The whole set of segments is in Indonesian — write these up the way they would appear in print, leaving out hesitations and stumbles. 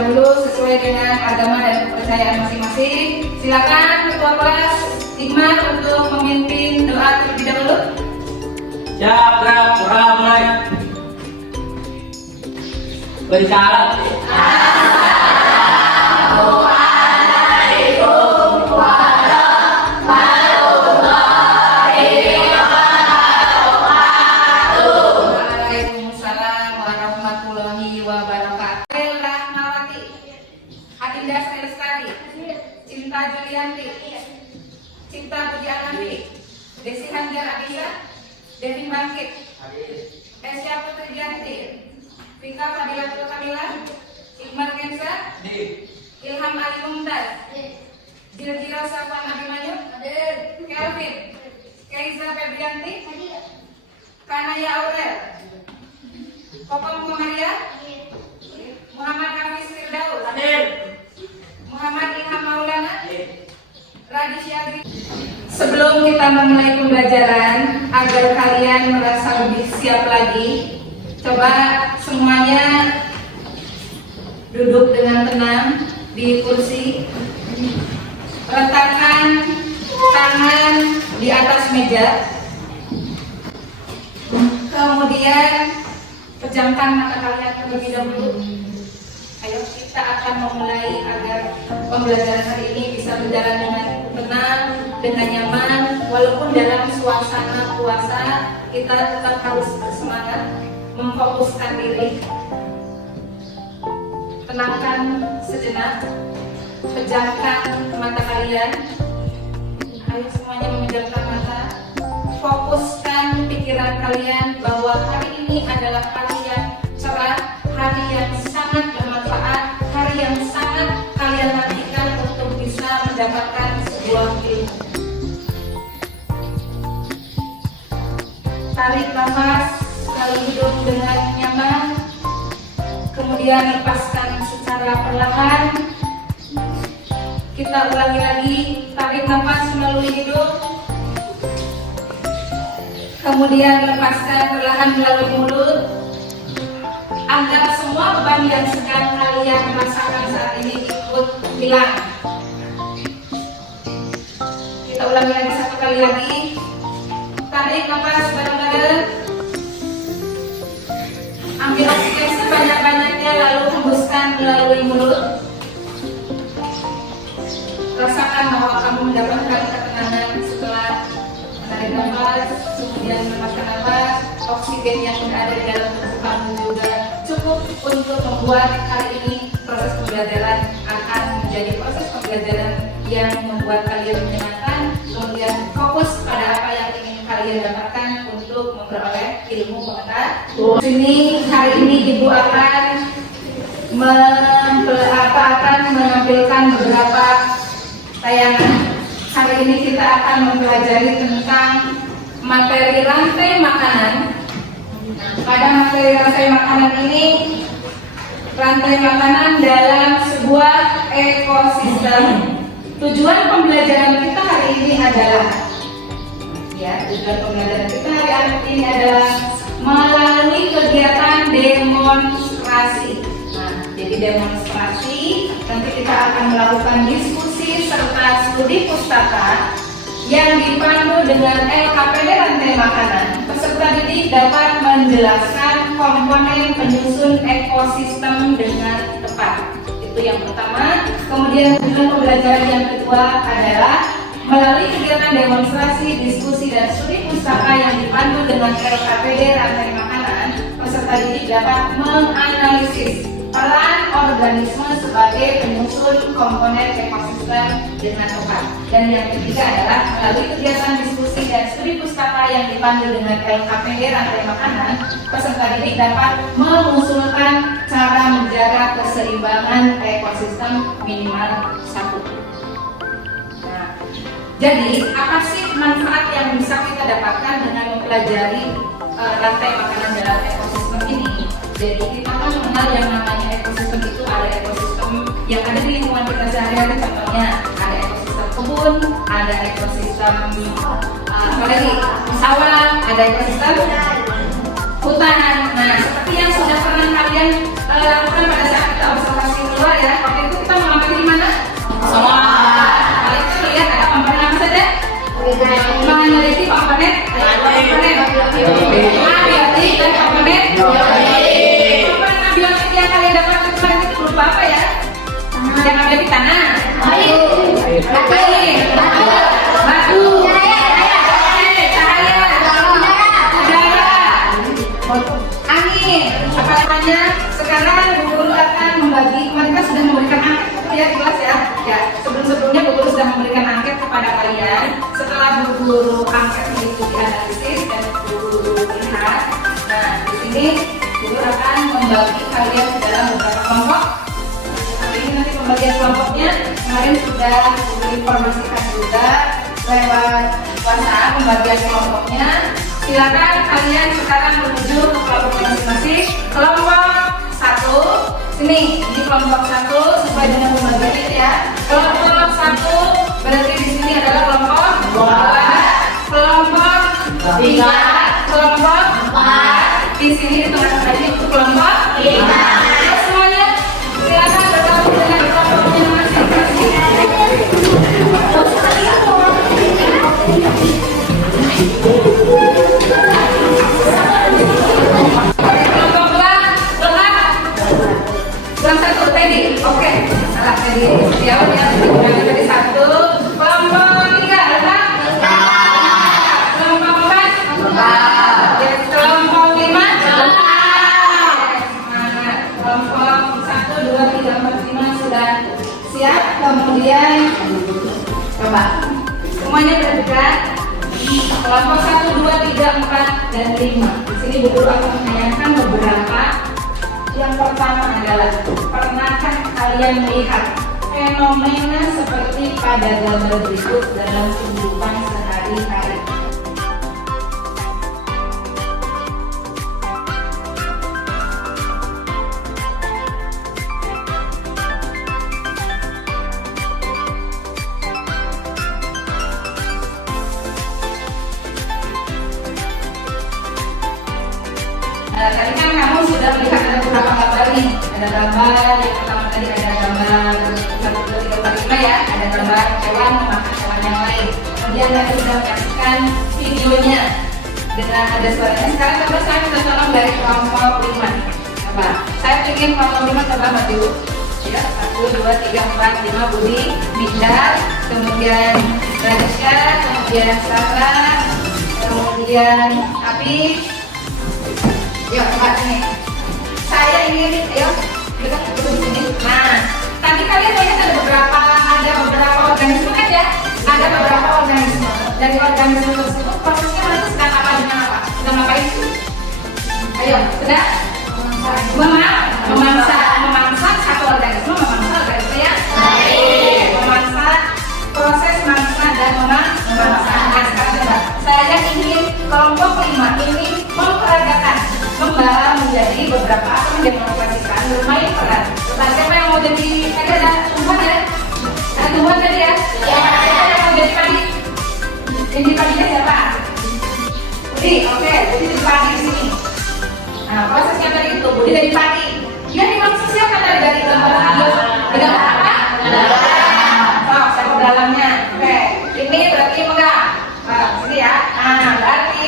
dahulu sesuai dengan agama dan kepercayaan masing-masing. Silakan Ketua Kelas Hikmat untuk memimpin doa terlebih dahulu. Siap, gerak, mulai. Bersalam. Waalaikumsalam warahmatullahi wabarakatuh. Rahmawati, Adinda Lestari, Cinta Julianti, Cinta Budianti, Desi Handar Abisa, Devin Bangkit, Esya Putri Janti, Vika Fadilatul Kamila, Iqmar Kensa, Ilham Ali Mumtaz, Jilgiro Safwan Abimanyu, Kelvin, Kaiza Febrianti, Kanaya Aurel, Kopong Muhammadiyah, Muhammad Hafiz Firdaus, Muhammad Ilham Maulana, Radi Syadri. Sebelum kita memulai pembelajaran, agar kalian merasa lebih siap lagi, coba semuanya duduk dengan tenang di kursi. Letakkan tangan di atas meja. Kemudian pejamkan mata kalian terlebih dahulu. Ayo kita akan memulai agar pembelajaran hari ini bisa berjalan dengan tenang, dengan nyaman. Walaupun dalam suasana puasa, kita tetap harus bersemangat, memfokuskan diri. Tenangkan sejenak, pejamkan mata kalian. Ayo semuanya memejamkan mata. Fokuskan pikiran kalian bahwa hari ini adalah hari yang cerah, hari yang sangat bermanfaat, hari yang sangat kalian nantikan untuk bisa mendapatkan sebuah ilmu. Tarik nafas, lalu hidup dengan nyaman, kemudian lepaskan secara perlahan. Kita ulangi lagi, tarik nafas melalui hidung, kemudian lepaskan perlahan melalui mulut. Anggap semua beban yang sedang kalian rasakan saat ini ikut hilang. Kita ulangi lagi satu kali lagi. Tarik nafas bareng-bareng. Ambil oksigen sebanyak-banyaknya lalu hembuskan melalui mulut. Rasakan bahwa kamu mendapatkan ketenangan setelah menarik nafas, kemudian melepaskan nafas. Oksigen yang berada di dalam tubuh kamu juga cukup untuk membuat hari ini proses pembelajaran akan menjadi proses pembelajaran yang membuat kalian menyenangkan, kemudian fokus pada apa yang ingin kalian dapatkan untuk memperoleh ilmu pengetahuan. Sini hari ini Ibu akan menampilkan beberapa tayangan. Hari ini kita akan mempelajari tentang materi rantai makanan. Pada materi rantai makanan ini, rantai makanan dalam sebuah ekosistem. Tujuan pembelajaran kita hari ini adalah, tujuan pembelajaran kita hari ini adalah melalui kegiatan demonstrasi. Nah, jadi demonstrasi, nanti kita akan melakukan diskusi serta studi pustaka yang dipandu dengan LKPD rantai makanan. Peserta didik dapat menjelaskan komponen penyusun ekosistem dengan tepat. Itu yang pertama. Kemudian tujuan pembelajaran yang kedua adalah melalui kegiatan demonstrasi, diskusi, dan studi pustaka yang dipandu dengan LKPD rantai makanan, peserta didik dapat menganalisis peran organisme sebagai penyusun komponen ekosistem dengan tepat. Dan yang ketiga adalah melalui kegiatan diskusi dan studi pustaka yang dipandu dengan LKPD rantai makanan, peserta didik dapat mengusulkan cara menjaga keseimbangan ekosistem minimal 1. Nah, jadi apa sih manfaat yang bisa kita dapatkan dengan mempelajari rantai makanan dalam ekosistem ini? Jadi kita kan mengenal yang namanya ekosistem itu ada ekosistem yang ada di lingkungan kita sehari-hari, contohnya ada ekosistem kebun, ada ekosistem apa lagi, sawah, ada ekosistem hutan. Nah, seperti yang sudah pernah kalian lakukan pada saat kita observasi keluar ya. Waktu itu kita mengamati di mana? Semua. Kalian kita lihat ada komponen apa saja? Meneliti komponen abiotik dan komponen biologi. Komponen abiotik yang kalian dapat kemarin itu berupa apa ya? Yang ada di tanah. Air, batu, cahaya, udara, angin. Apa namanya? Sekarang Bu Guru akan membagi. Kemarin kan sudah memberikan angket ya di kelas ya. Ya, sebelumnya Bu Guru sudah memberikan angket kepada kalian. Setelah Bu Guru angket itu dianalisis dan Bu Guru lihat. Nah, di sini Bu Guru akan membagi kalian ke dalam beberapa kelompok. Ini nanti pembagian kelompoknya kemarin sudah diinformasikan juga lewat WhatsApp pembagian kelompoknya. Silakan kalian sekarang menuju ke kelompok masing-masing. Kelompok 1 sini, ini kelompok 1 sesuai dengan pembagian itu ya. Kelompok 1 berarti di sini adalah kelompok 2, kelompok 3, kelompok 4. Di sini di tengah-tengah ini itu kelompok 5. Semuanya silakan bergabung dengan kelompoknya masing-masing. Kelompok 2 lengkap. Yang 1 Teddy. Oke. Salah Teddy. Setiawan ya. Digunakan tadi 1. Kelompok 3 lengkap. Kelompok 4 lengkap. Kelompok 5 lengkap. Semangat. Kelompok 1, 2, 3, 4, 5 sudah siap. Kemudian coba semuanya berdekat. Kelompok 1, 2, 3, 4, dan 5. Di sini Bu Guru akan menanyakan beberapa. Yang pertama adalah, pernahkah kalian melihat fenomena seperti pada gambar berikut dalam kehidupan sehari-hari? Tadi kan kamu sudah melihat ada beberapa gambar nih. Ada gambar yang pertama tadi ada gambar 1, 2, 3, 4, 5 ya. Ada gambar hewan memakan hewan yang lain. Kemudian tadi sudah menyaksikan videonya dengan ada suaranya. Sekarang coba saya minta tolong dari kelompok 5. Coba saya ingin kelompok 5 coba maju. Ya, 1, 2, 3, 4, 5 Budi, Bidar, kemudian Radisha, kemudian Sarah, kemudian Api. Yuk, coba sini. Saya ingin, ayo, dekat duduk sini. Nah, tadi kalian lihat ada beberapa organisme kan ya? Ada beberapa organisme. Dari organisme tersebut prosesnya nanti sedang apa dengan apa? Sedang ngapain? Ayo, sudah? Memangsa satu organisme, memangsa organisme ya? Memangsa, proses mangsa dan memangsa. Nah, sekarang coba. Saya ingin kelompok 5 ini memperagakan, membawa menjadi beberapa atau mendemonstrasikan bermain peran. Nah, siapa yang mau jadi? Tadi ada tumbuhan ya? Ada tumbuhan tadi ya? Siapa yang mau jadi padi? Yang di padinya siapa? Budi, oke. Budi jadi padi di sini. Nah, prosesnya tadi itu Budi jadi padi. Dia dimaksud siapa tadi dari gambar video? Dengan apa? Oh, saya ke dalamnya. Oke, ini berarti megang. Nah, sini ya. Nah, berarti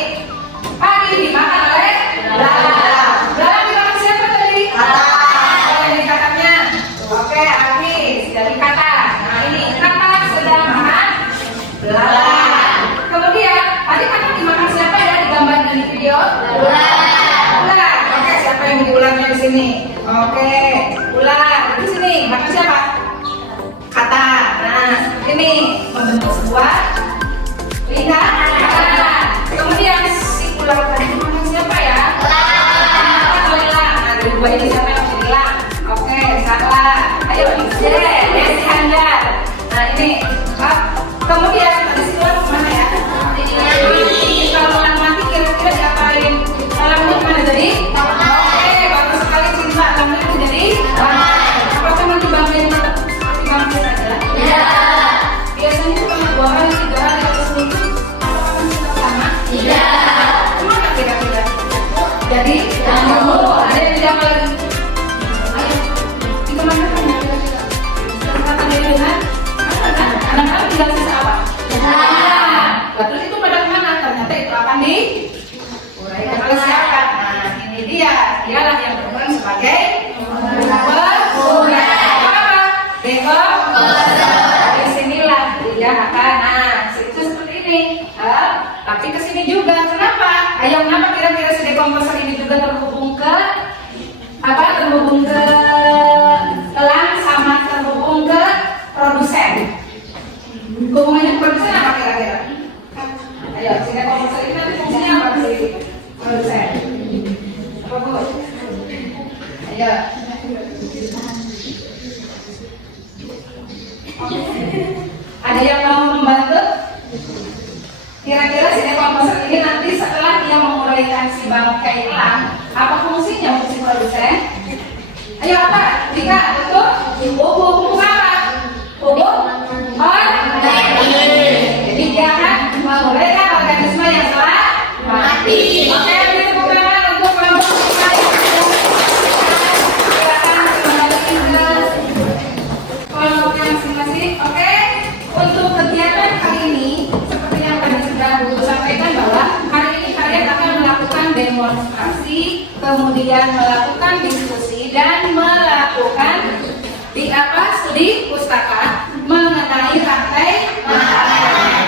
padi dimakan oleh belalang. Belalang dimakan siapa tadi? Oh, yang di kakaknya. Oke, habis dari kakak. Nah, ini kakak sedang makan belalang. Kemudian, tadi kakak dimakan siapa ya di gambar dan di video? Ular. Oke, siapa yang di ularnya di sini? Oke, ular di sini. Makan siapa? Kata. Nah, seperti ini membentuk sebuah lidah. Kemudian si ular tadi makan siapa ya? Nah, dari dua ini siapa yang bilang? Oke, salah. Ayo, Desi Handar. Nah, ini. Kemudian tadi si ular kemana ya? Kalau ular mati kira-kira diapain? Dalamnya kemana jadi? Oke, bagus sekali cinta. Dalamnya menjadi apakah nanti bagian tetap seperti vampir saja? Iya. Biasanya cuma 2 hari, 3 hari atau seminggu. Apakah masih sama? Iya. Kemana kira-kira? Jadi ini juga. Kenapa? Ayo, kenapa kira-kira si dekomposer ini juga terhubung ke apa? Terhubung ke elang sama terhubung ke produsen. Hubungannya produsen apa kira-kira? Ayo, si dekomposer ini nanti fungsinya apa sih? Produsen. Apa Bu? Ayo. Ada yang mau membantu? Kira-kira si dekomposer ini nanti setelah dia menguraikan si bangkai elang, apa fungsinya untuk si produsen? Ayo apa? Jika betul? Bubuk apa? Bubuk? Jadi dia akan menguraikan organisme yang telah mati. Oke, ini tepuk tangan untuk kelompok kita. Silakan kembali ke kelompoknya masing-masing. Oke, untuk kegiatan kali ini seperti yang tadi sudah Bu sampaikan bahwa hari ini kalian akan melakukan demonstrasi, kemudian melakukan diskusi dan melakukan di studi pustaka mengenai rantai makanan.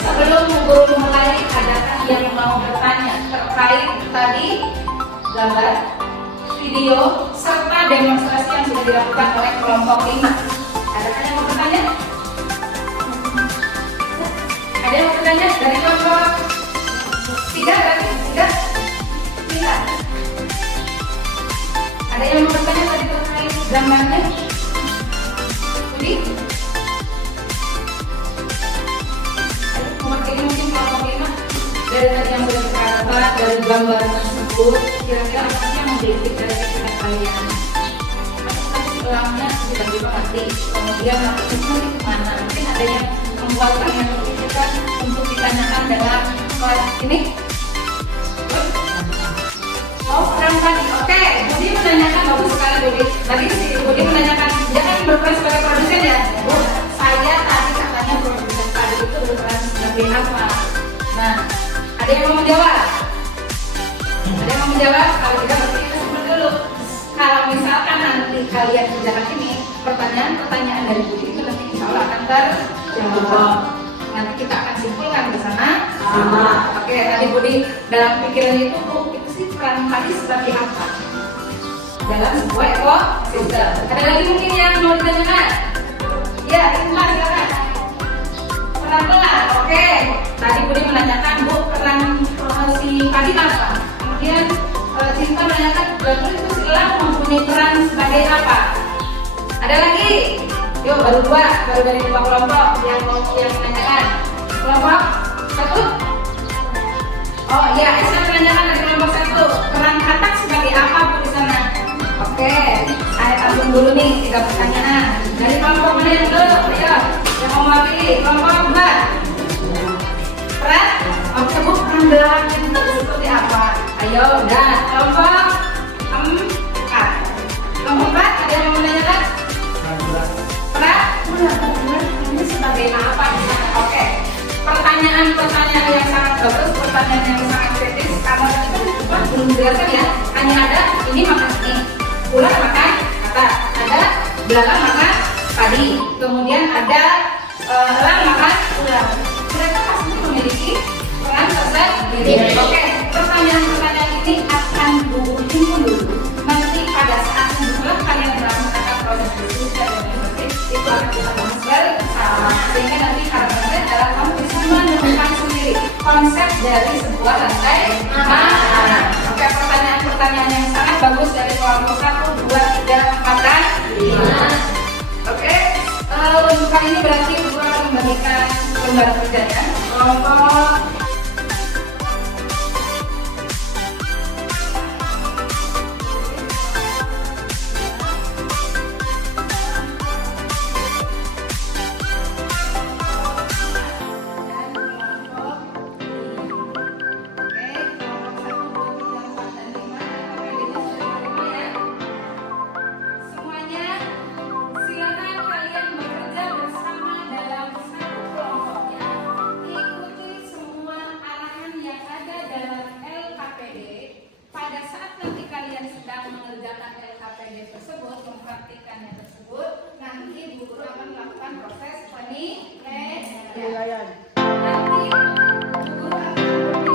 Sebelum guru mulai, adakah yang mau bertanya terkait tadi gambar, video, serta demonstrasi yang sudah dilakukan oleh kelompok 5? Adakah yang mau bertanya? Ada yang mau bertanya dari kelompok 3 berarti? 3? Bisa? Ada yang mau bertanya tadi terkait gambarnya? Budi? Nomor ini mungkin kelompok 5 dari tadi yang sudah kita dapat dari gambar tersebut, kira-kira apa sih yang menjadi dari kita kalian? Tadi ulangnya tiba-tiba mati, kemudian nanti kemana? Mungkin ada yang membuat kalian berpikir untuk ditanyakan dalam kelas ini. Oh, perang tadi. Oke, Budi menanyakan, bagus sekali Budi. Tadi si Budi menanyakan, dia kan berperan sebagai produsen ya. Bu, saya tadi katanya produsen tadi itu berperan sebagai apa? Nah, ada yang mau menjawab? Ada yang mau menjawab? Kalau tidak, berarti kita sebut dulu. Kalau misalkan nanti kalian menjawab ini, pertanyaan dari Budi itu nanti insya Allah akan terjawab. Nanti kita akan simpulkan bersama. Oke, tadi Budi dalam pikiran itu, itu sih peran tadi sebagai apa dalam sebuah ekosistem. Ada lagi mungkin yang mau ditanyakan? Ya, Isma silakan. Peran pelan. Oke, tadi Budi menanyakan Bu peran si tadi apa? Kemudian Cinta menanyakan berarti itu si elang mempunyai peran sebagai apa? Ada lagi? Yuk, baru dari 2 kelompok yang menanyakan. Kelompok 1? Oh iya, saya menanyakan dari kelompok 1, peran katak sebagai apa Bu di sana? Oke, saya tabung dulu nih 3 pertanyaan. Dari kelompok mana yang dulu? Ayo, yang mau pilih kelompok 2. Peran? Oke Bu, peran belakang itu seperti apa? Ayo, udah. Kelompok 4. Kelompok 4, ada yang mau menanyakan? Peran? Ini sebagai apa di sana? Oke. Pertanyaan yang sangat bagus, pertanyaan yang sangat kritis. Karena kita belum dijelaskan ya. Hanya ada ini makan ini, ular makan kata, ada belakang makan padi, kemudian ada elang makan ular. Mereka pasti memiliki peran tersendiri. Oke, pertanyaan ini akan gugur dulu. Nanti pada saat setelah kalian melakukan proses diskusi dan diskusi itu akan kita bahas bersama. Sehingga nanti harapannya adalah kamu bisa menemukan sendiri konsep dari sebuah rantai makanan. Oke, pertanyaan yang sangat bagus dari kelompok 1, 2, 3, 4, dan 5. Oke, untuk kali ini berarti Ibu akan membagikan lembar kerjanya. Kelompok tersebut, mempraktikannya tersebut, nanti Ibu Guru akan melakukan proses penilaian. Nanti Ibu Guru akan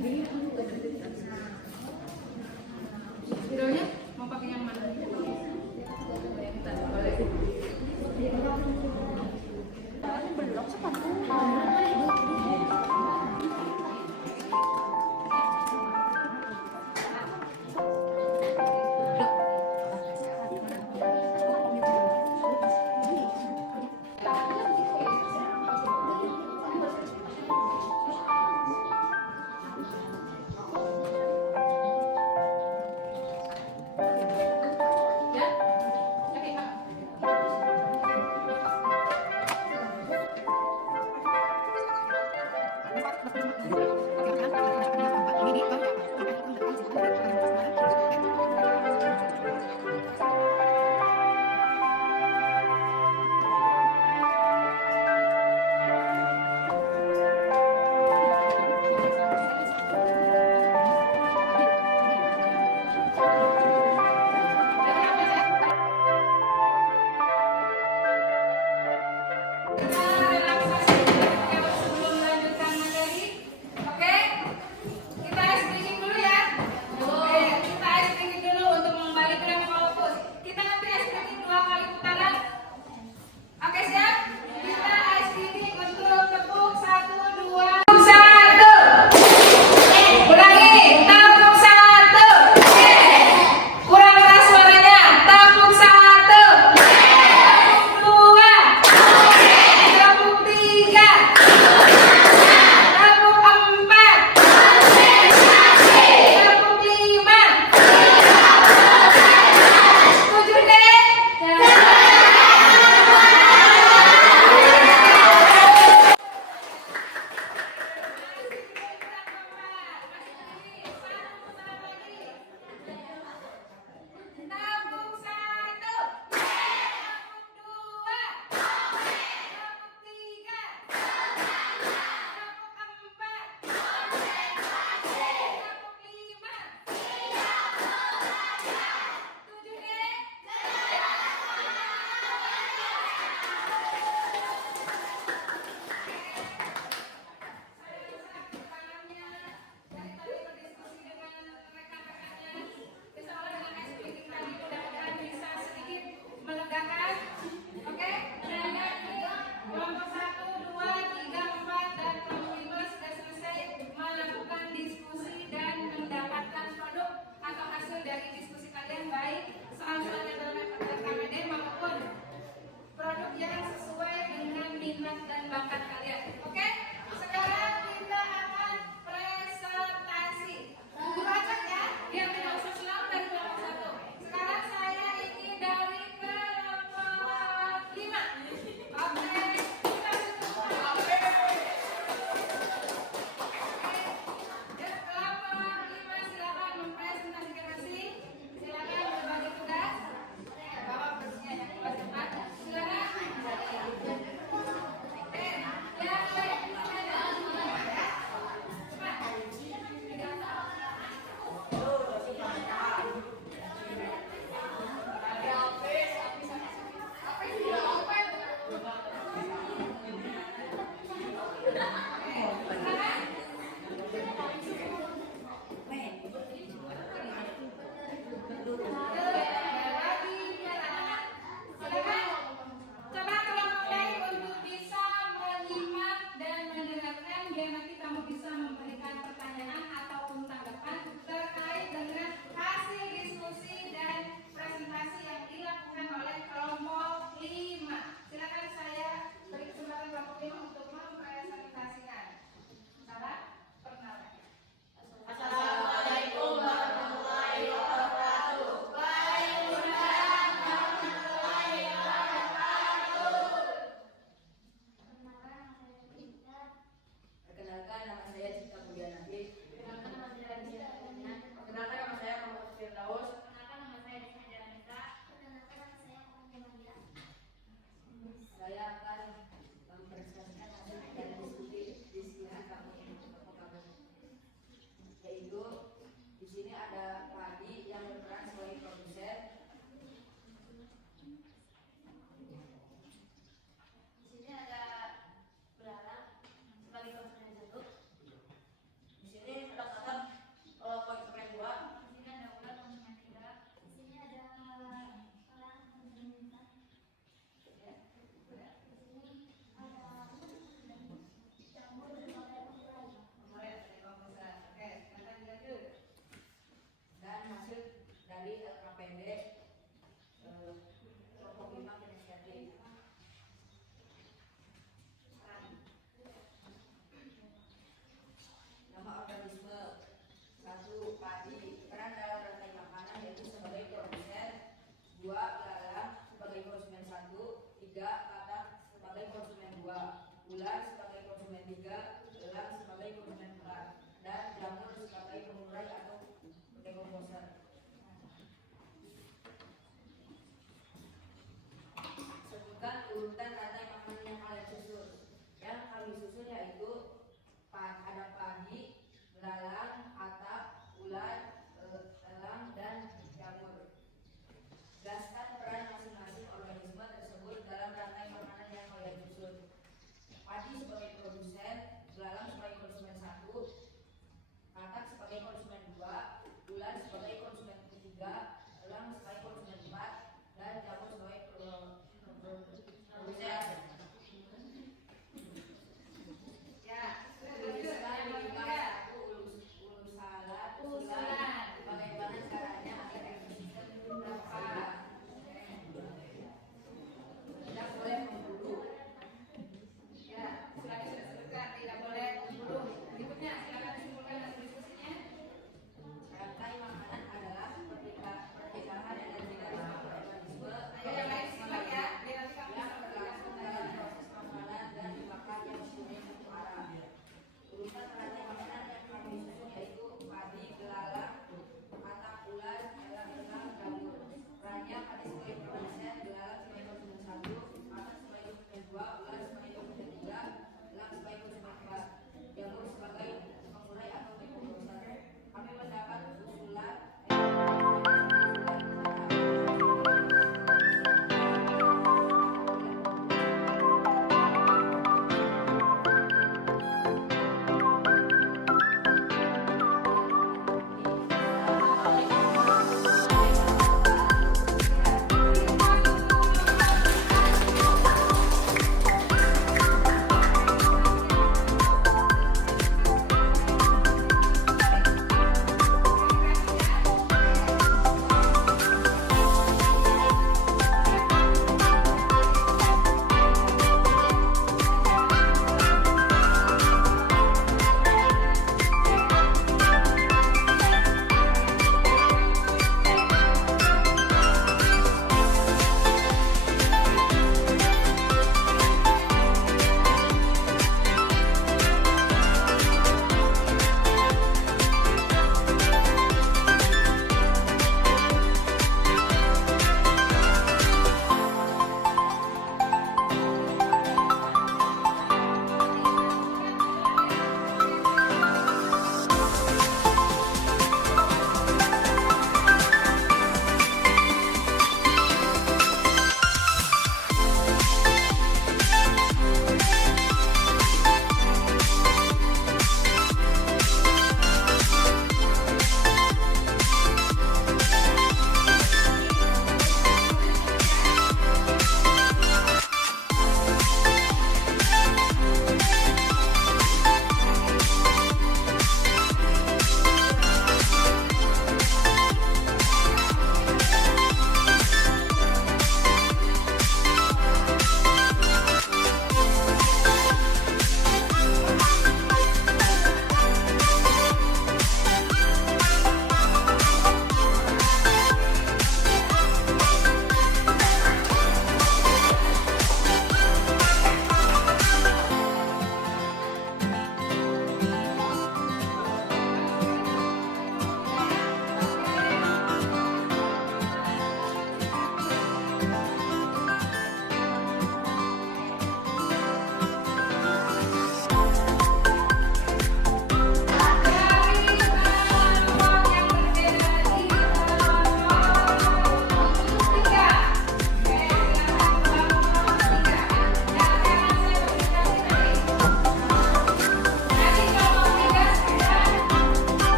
Videonya mau pakai yang mana?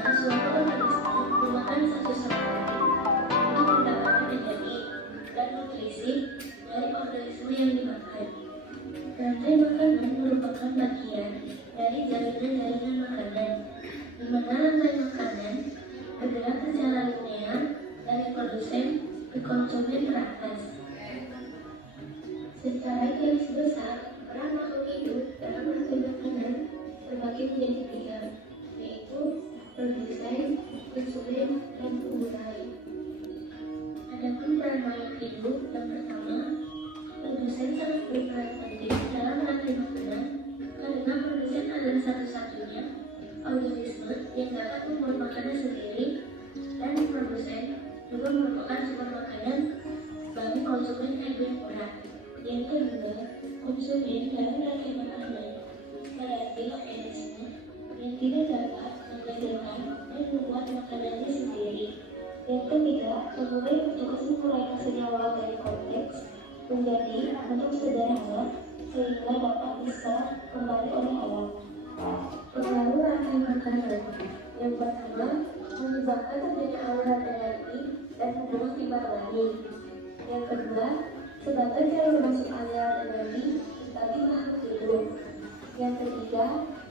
suatu organisme memakan satu sama lain untuk mendapatkan energi dan nutrisi dari organisme yang dimakan. Rantai makanan merupakan bagian dari jaringan-jaringan makanan, di mana rantai makanan bergerak secara linear dari produsen ke konsumen teratas. Secara garis besar, peran makhluk hidup dalam rantai makanan terbagi menjadi tiga, yaitu produsen, konsumen, dan pengurai. Adapun peran makhluk hidup yang pertama, produsen sangat berperan penting dalam rantai makanan karena produsen adalah satu-satunya organisme yang dapat membuat makanan sendiri, dan produsen juga merupakan sumber makanan bagi konsumen yang berkurang. Yang kedua, konsumen dalam rantai makanan berarti organisme yang tidak dapat menghasilkan dan membuat makanannya sendiri. Yang ketiga, pengurai bertugas menguraikan senyawa dari konteks menjadi bentuk sederhana sehingga dapat diserap kembali oleh alam. Pengaruh rantai makanan yang pertama, menyebabkan terjadinya aliran energi dan hubungan timbal balik. Yang kedua, sebagai jalur masuk aliran energi bagi makhluk hidup. Yang ketiga,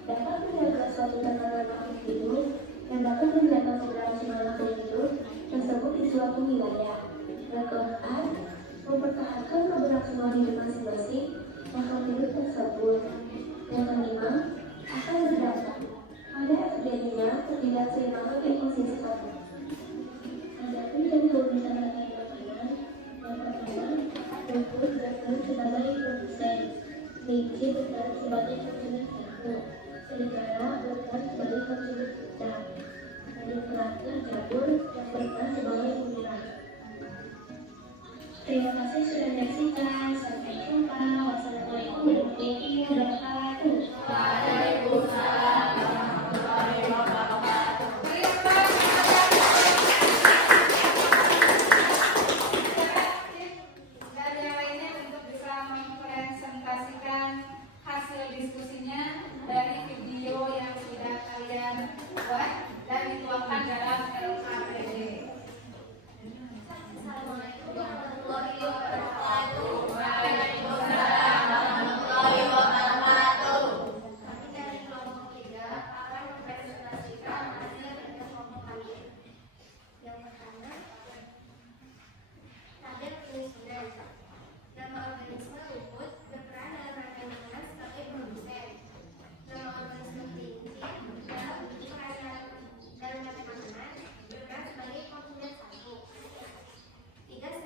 dapat menjaga suatu tatanan makhluk hidup yang dapat menjaga keberlangsungan makhluk hidup tersebut di suatu wilayah. Yang keempat, mempertahankan keberlangsungan hidup masing-masing makhluk hidup tersebut. Yang kelima, akan berdampak pada terjadinya ketidakseimbangan ekosistem. Adapun yang keunikan rantai makanan, yang pertama, rumput berperan sebagai produsen, kelinci berperan sebagai konsumen satu, serigala berperan sebagai konsumen udang, dan terakhir jamur yang berperan sebagai penyerang. Terima kasih sudah menyaksikan. Sampai jumpa. Wassalamualaikum warahmatullahi wabarakatuh. Waalaikumsalam warahmatullahi wabarakatuh. Dan yang lainnya untuk bisa mempresentasikan hasil diskusinya dari video yang sudah kalian buat dan dituangkan dalam LKPD. Assalamualaikum warahmatullahi wabarakatuh. Waalaikumsalam warahmatullahi wabarakatuh. Kami dari kelompok 3 akan mempresentasikan hasil dari kelompok kami. Yang pertama, tabel penyusunan. Nama organisme rumput berperan dalam rantai makanan sebagai produsen. Nama organisme kelinci dalam peran dalam rantai makanan berperan sebagai konsumen satu. 3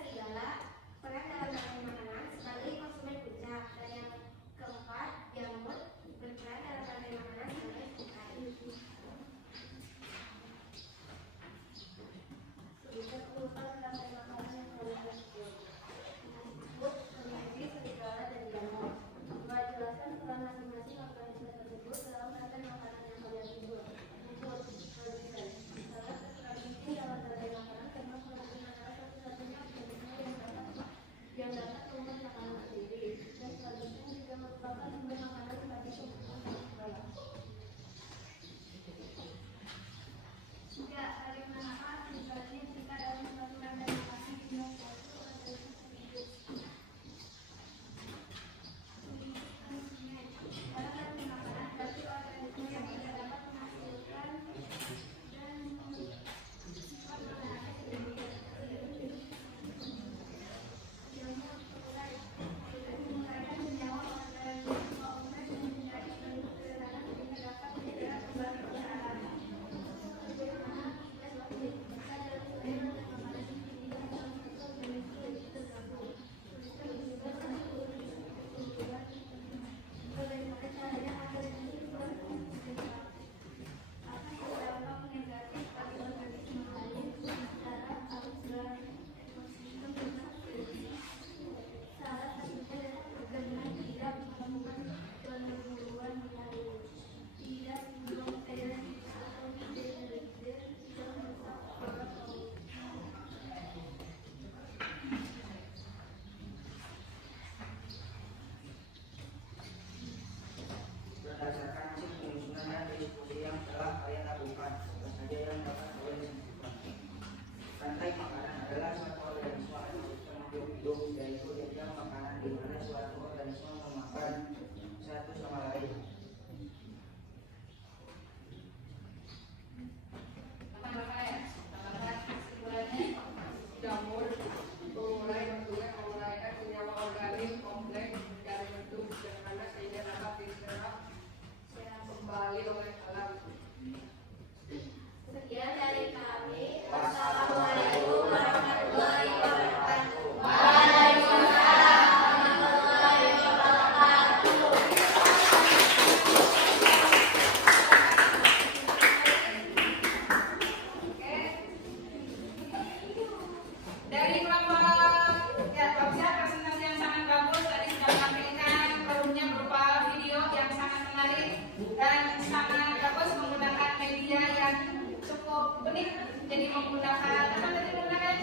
ini jadi menggunakan apa tadi menggunakan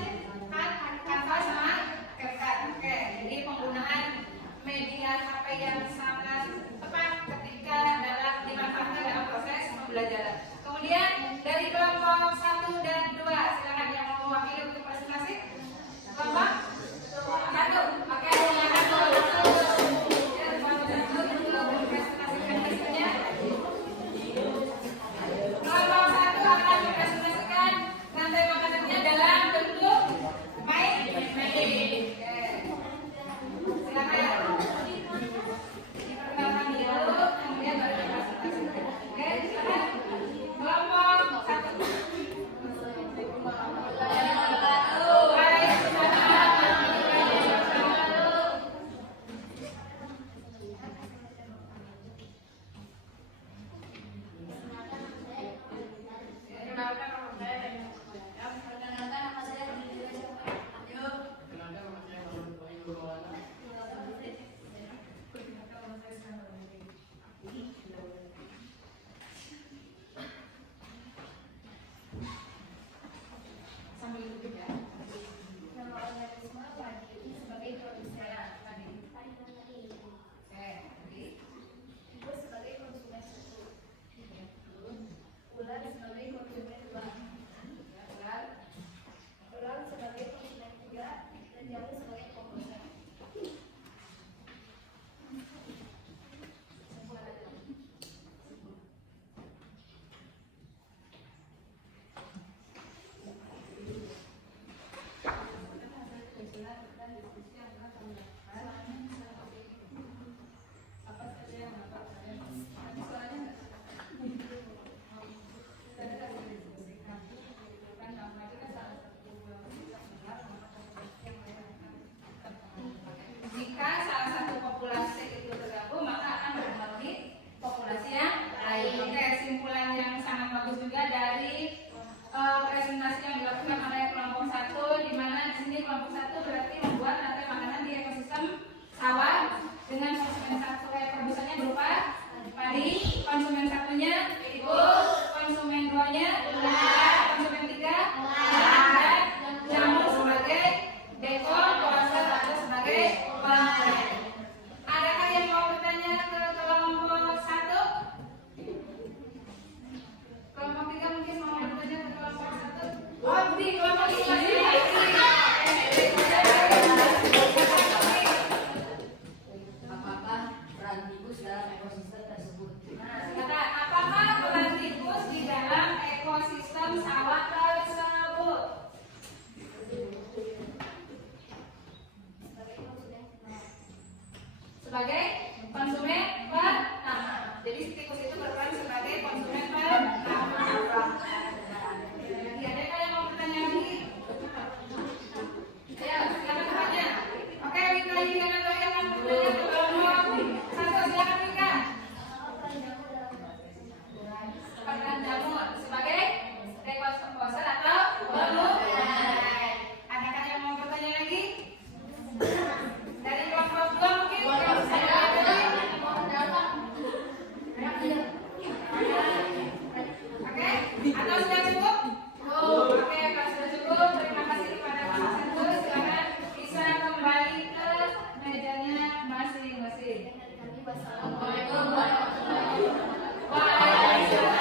kanvas sama kertas. Oke, jadi penggunaan media HP yang sangat tepat ketika dimanfaatkan dalam proses pembelajaran. Kemudian dari kelompok 1 dan 2, silakan yang mau mewakili untuk presentasi. Kelompok 1, oke, silakan presentasikan hasilnya. Kelompok 1 akan mempresentasikan rantai makanannya dalam bentuk magic. Silakan. Diperkenalkan dulu, kemudian baru dipresentasikan. Oke, silakan. Kelompok 1. Sambil duduk ya. Nama organisme padi sebagai produsen padi. Oke, jadi ibu sebagai konsumen 1. Ular sebagai konsumen 2. Ular sebagai konsumen 3 dan jamu sebagai komposer. Apa saja yang Bapak suaranya jika salah satu populasi itu tergabung, maka akan mempengaruhi populasi yang lain. Oke, kesimpulan yang sangat bagus juga dari presentasi yang dilakukan oleh kelompok 1, di mana di sini kelompok 1 berarti membuat rantai makanan di ekosistem sawah dengan konsumen 1 produsennya berupa padi, konsumen 1-nya tikus, konsumen 2-nya ular, konsumen 3 dan jamur sebagai dekor, poster atau sebagai penggerak. Adakah yang mau bertanya ke kelompok 1? Kelompok 3 mungkin mau bertanya ke kelompok 1? Oh, di kelompok 3 Apakah peran tikus dalam ekosistem tersebut? Kata apakah peran tikus di dalam ekosistem sawah tersebut? Sebagai konsumen pertama. Jadi tikus itu berperan sebagai konsumen pertama. Ada yang mau bertanya lagi? Ya, silakan bertanya. Oke, Wika ini kan ada yang mau bertanya ke kelompok 1, silakan Wika. Peran jamur sebagai dekomposer atau penggerak. Adakah yang mau bertanya lagi? Dari kelompok 2 mungkin yang saya tadi. Oke, atau sudah cukup? Oke, kalau sudah cukup, terima kasih kepada kelompok 1. Silakan bisa kembali ke mejanya masing-masing. Assalamualaikum warahmatullahi wabarakatuh. Waalaikumsalam.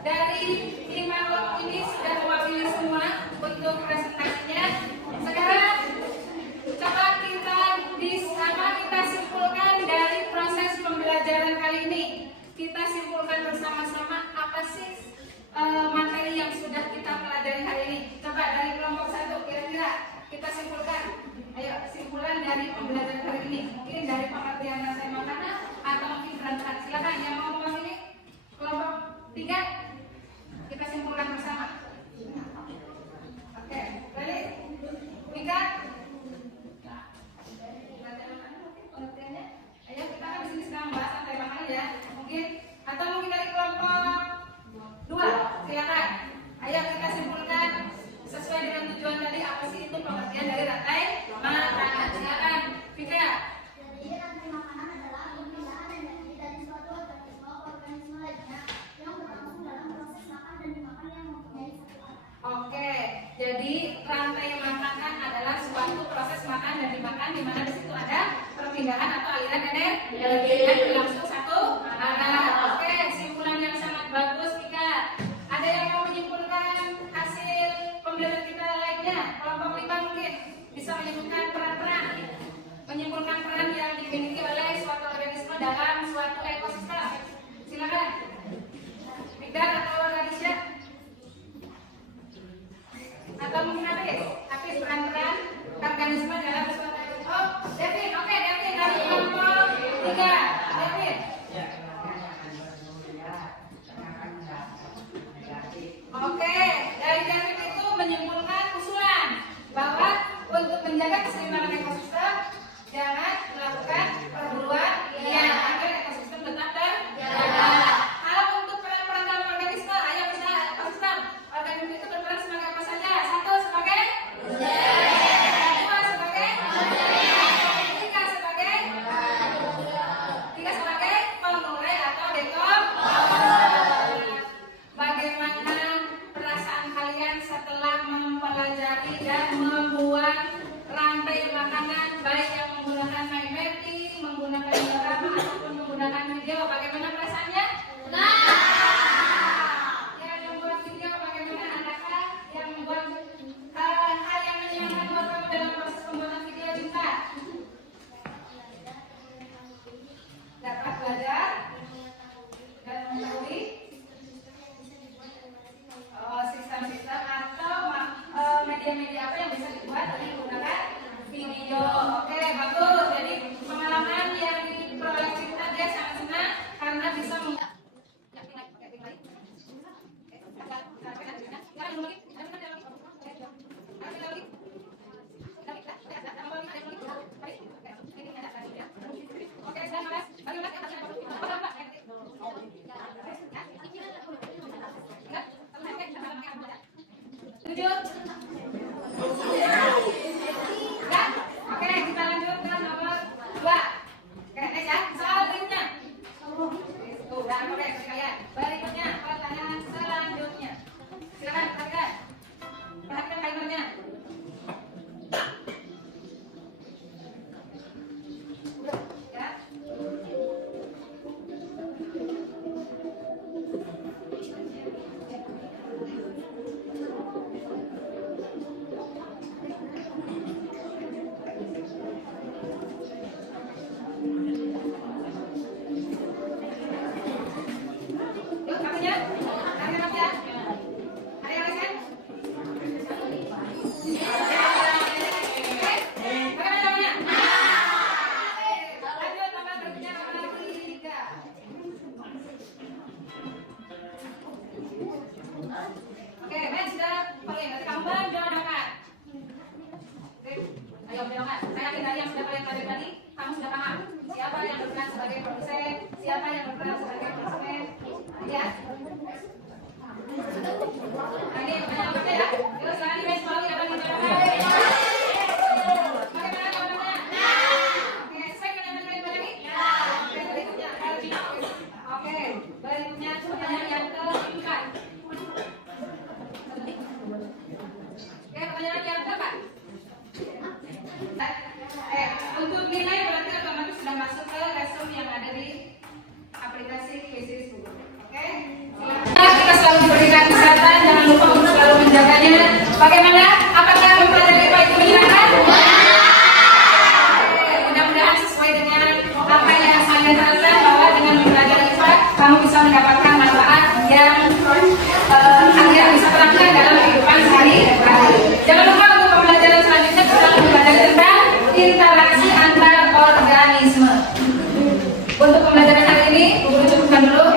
Dari 5 kelompok ini sudah mewakili semua untuk presentasinya. Sekarang coba kita simpulkan aliran energi langsung satu arah. Oke, kesimpulan yang sangat bagus Ika. Ada yang mau menyimpulkan hasil pembelajaran kita lainnya? Kelompok 5 mungkin bisa menyimpulkan peran-peran, menyimpulkan peran yang dimiliki oleh suatu organisme dalam suatu ekosistem. Silakan. Migdal atau Radisya? Atau mungkin Hafiz peran-peran organisme dalam suatu ekosistem. Oh, David. Oke, David dari kelompok 3. David. Oke, dari David itu menyimpulkan usulan bahwa untuk menjaga keseimbangan ekosistem jangan melakukan perburuan liar agar ekosistem tetap terjaga. Kalau untuk peran-peran dalam organisme, ayo bisa ekosistem. Organisme itu berperan sebagai apa saja? 1 sebagai dua sebagai tiga sebagai pengurai atau dekomposer. Bagaimana perasaan kalian setelah mempelajari dan membuat rantai makanan baik yang menggunakan mind mapping, menggunakan diagram ataupun menggunakan video? Bagaimana perasaannya? Yang membuat video bagaimana? Adakah yang membuat hal yang menyenangkan buat kamu dalam proses pembuatan video, Cinta? Dapat belajar dan mengetahui sistem-sistem atau media-media apa yang bisa dibuat dengan menggunakan video. Oke, bagus. Jadi pengalaman yang diperoleh Cinta, dia sangat senang karena bisa Oke, kita lanjut ke nomor 2. Oke, next ya. Soal berikutnya. Tuh, udah oke sekalian. Berikutnya, pertanyaan selanjutnya. Silakan, perhatikan. Perhatikan timernya. Ya. Yuk, katanya. Ada yang ya? Ada yang lain? Bagaimana jawabannya? Lanjut, nomor berikutnya, nomor 3. Oke, Ben sudah paling. Nanti kamu menjodohkan. Oke, ayo menjodohkan. Saya yakin dari yang sudah kalian pelajari tadi, kamu sudah paham siapa yang berperan sebagai produsen, siapa yang berperan sebagai konsumen. Ya. Ini pertanyaan apa ya? Yuk, silakan di bench bawah, silakan menjodohkan. Bagaimana jawabannya? Oke, sesuai dengan yang kalian pelajari? Oke, berikutnya. Oke, berikutnya pertanyaan yang keempat. Oke, pertanyaan yang keempat. Untuk nilai berarti otomatis sudah masuk ke resume yang ada di aplikasi Quizzes Google. Oke? Kita selalu diberikan kesehatan, jangan lupa untuk selalu menjaganya. Bagaimana? Apakah mempelajari IPA itu menyenangkan? Mudah-mudahan sesuai dengan apa yang saya terangkan bahwa dengan mempelajari IPA kamu bisa mendapatkan manfaat yang akhirnya bisa terangkan dalam kehidupan sehari-hari. Jangan lupa untuk pembelajaran selanjutnya kita akan belajar tentang interaksi antar organisme. Untuk pembelajaran hari ini, guru cukupkan dulu.